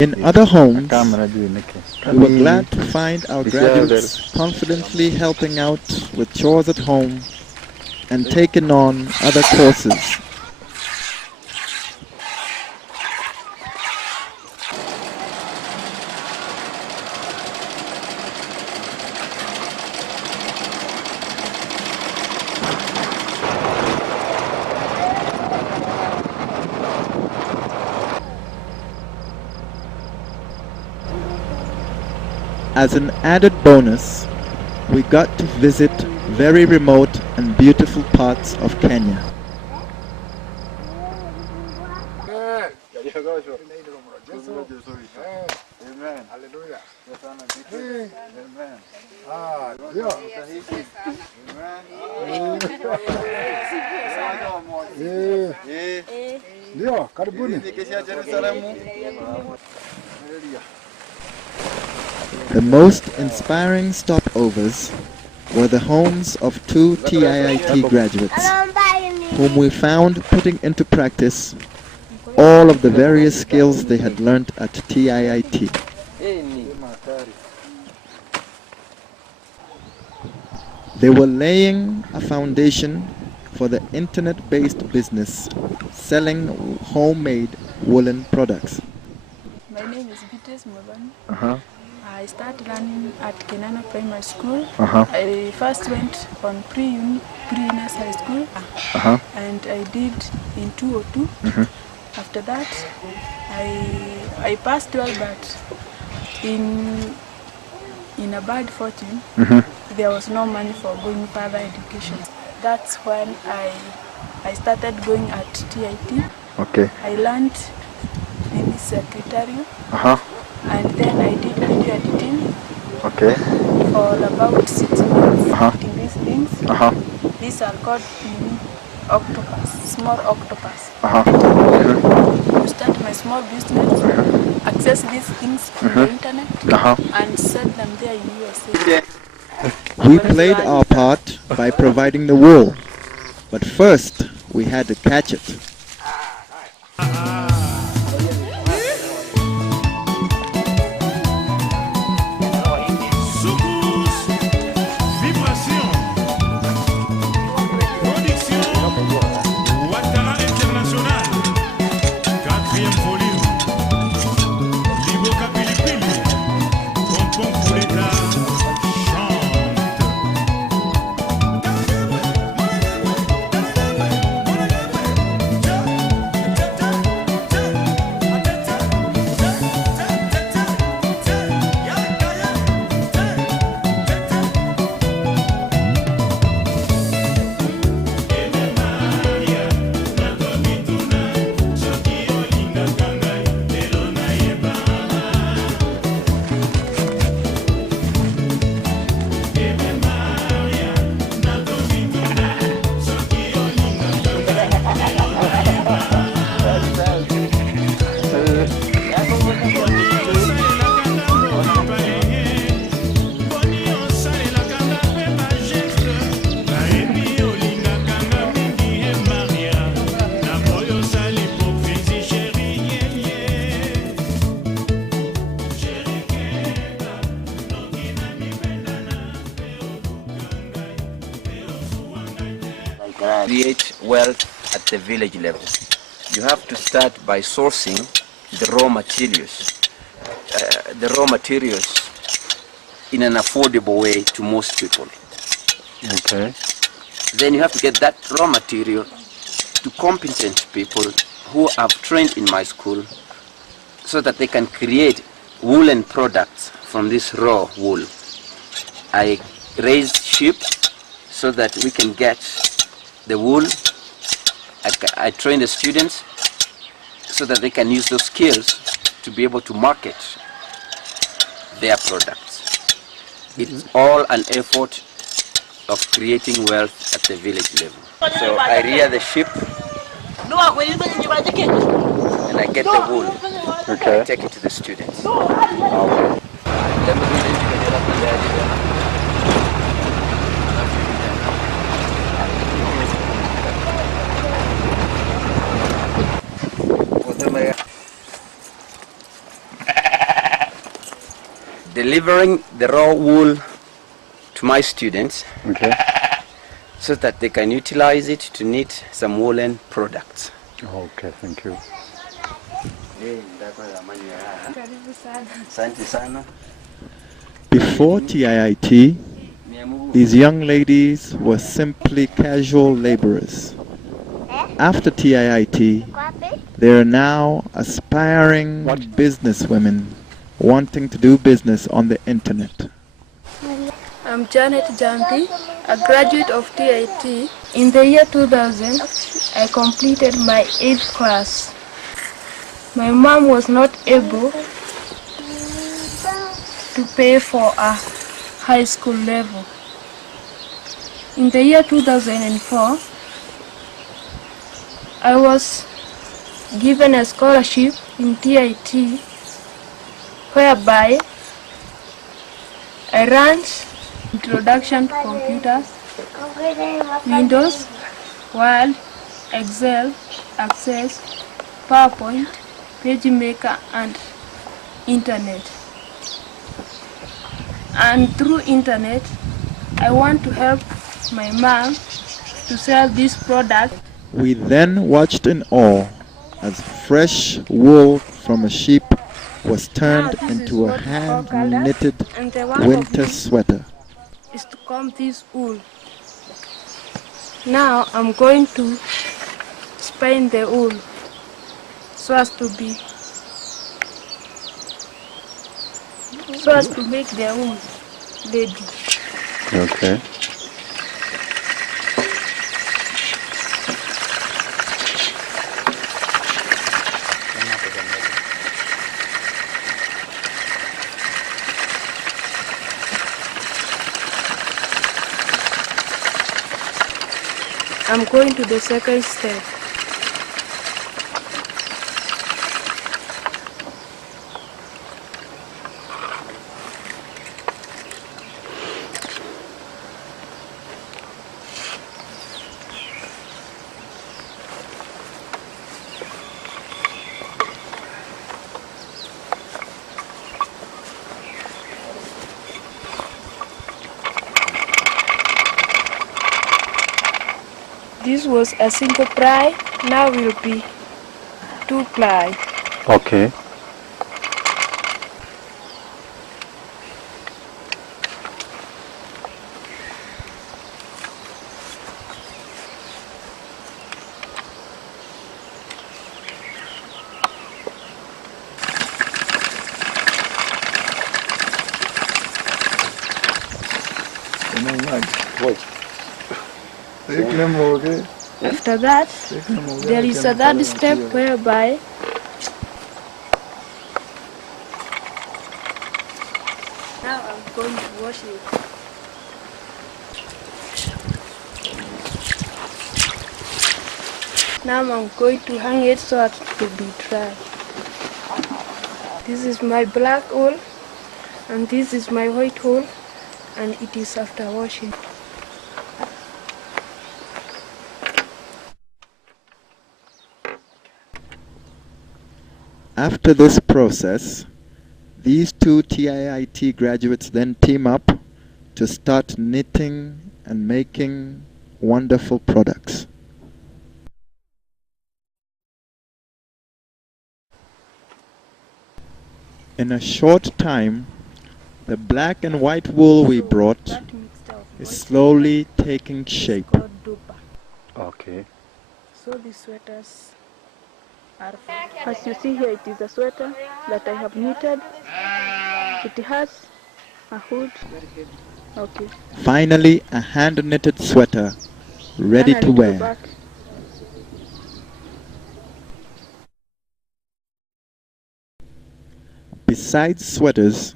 In other homes, we were glad to find our graduates confidently helping out with chores at home and taking on other courses. As an added bonus, we got to visit very remote and beautiful parts of Kenya. The most inspiring stopovers were the homes of two TIIT graduates, whom we found putting into practice all of the various skills they had learnt at TIIT. They were laying a foundation for the internet-based business selling homemade woolen products. My name is Bites Mubani. I started learning at Kenana Primary School. I first went on pre-nursery school, and I did in 202. After that, I passed well, but in a bad fortune, there was no money for going further education. That's when I started going at TIT. Okay. I learned in secretarial. And then I did video editing. Okay. For about 6 months. Editing these things. These are called octopus, small octopus. To start my small business, access these things on the internet, and sell them there in USA. We played our part by providing the wool, but first we had to catch it. Create wealth at the village level. You have to start by sourcing the raw materials in an affordable way to most people. Okay. Then you have to get that raw material to competent people who have trained in my school so that they can create woolen products from this raw wool. I raise sheep so that we can get the wool. I train the students so that they can use those skills to be able to market their products. It's all an effort of creating wealth at the village level. So I rear the sheep and I get the wool. Okay. I take it to the students. Okay. delivering the raw wool to my students, Okay. so that they can utilize it to knit some woolen products. Okay, thank you. Asante sana. Before TIIT, these young ladies were simply casual laborers. After TIIT, they are now aspiring businesswomen wanting to do business on the internet. I'm Janet Jambi, a graduate of TIT. In the year 2000, I completed my 8th class. My mom was not able to pay for a high school level. In the year 2004, I was given a scholarship in TIT, whereby I ran Introduction to Computers, Windows, Word, Excel, Access, PowerPoint, PageMaker, and Internet. And through Internet, I want to help my mom to sell this product. We then watched in awe as fresh wool from a sheep was turned into a hand-knitted winter sweater. Is to comb this wool. Now I'm going to spin the wool so as to make the wool ready. Okay. I'm going to the second step. This was a single ply, now will be 2 ply. Okay. After that, there is a third step whereby now I'm going to wash it. Now I'm going to hang it so as to be dry. This is my black wool and this is my white wool, and it is after washing. After this process, these two TIIT graduates then team up to start knitting and making wonderful products. In a short time, the black and white wool we brought is slowly taking shape. Okay. So the sweaters are, as you see here, it is a sweater that I have knitted. It has a hood. Okay. Finally, a hand-knitted sweater ready to wear. Back. Besides sweaters,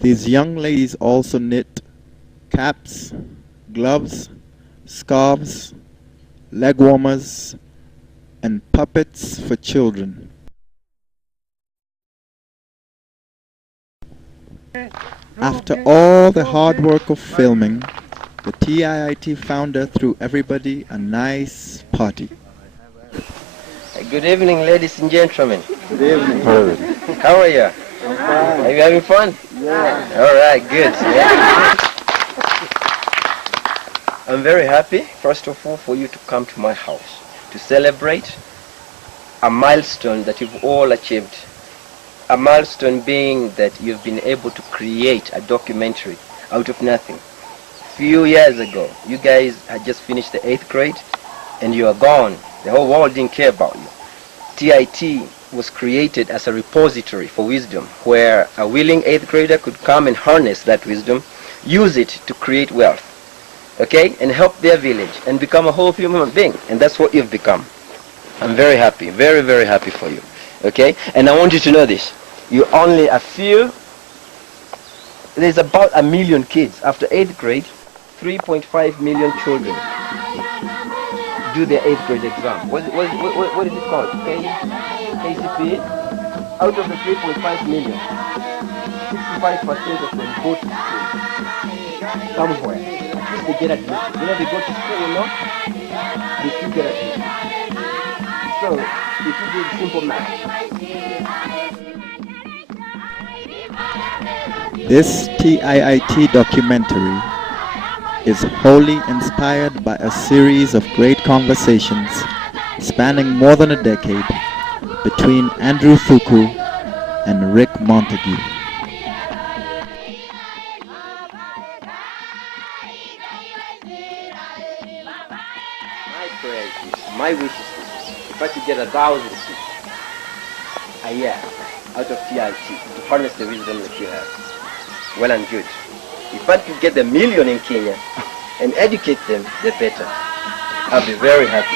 these young ladies also knit caps, gloves, scarves, leg warmers, and puppets for children. After all the hard work of filming, the TIIT founder threw everybody a nice party. Good evening, ladies and gentlemen. Good evening. How are you? Are you having fun? All right, good. I'm very happy, first of all, for you to come to my house to celebrate a milestone that you've all achieved. A milestone being that you've been able to create a documentary out of nothing. Few years ago, you guys had just finished the 8th grade and you are gone. The whole world didn't care about you. TIT was created as a repository for wisdom where a willing 8th grader could come and harness that wisdom, use it to create wealth, okay, and help their village and become a whole human being. And that's what you've become. I'm very happy, very, very happy for you, okay? And I want you to know this. You're only a few, there's about 1 million kids after 8th grade, 3.5 million children do their 8th grade exam. What is it called? KCPE? Out of the 3.5 million, 65% of them go to school somewhere. At least they get admission. Whether they go to school or not, they still get admission. So, if you do simple math. This TIIT documentary is wholly inspired by a series of great conversations spanning more than a decade between Andrew Thuku and Rick Montague. My prayer is this, my wish is this. If I could get 1,000 kids a year out of TIT to harness the wisdom that you have, well and good. If I could get 1 million in Kenya and educate them, the better. I'll be very happy.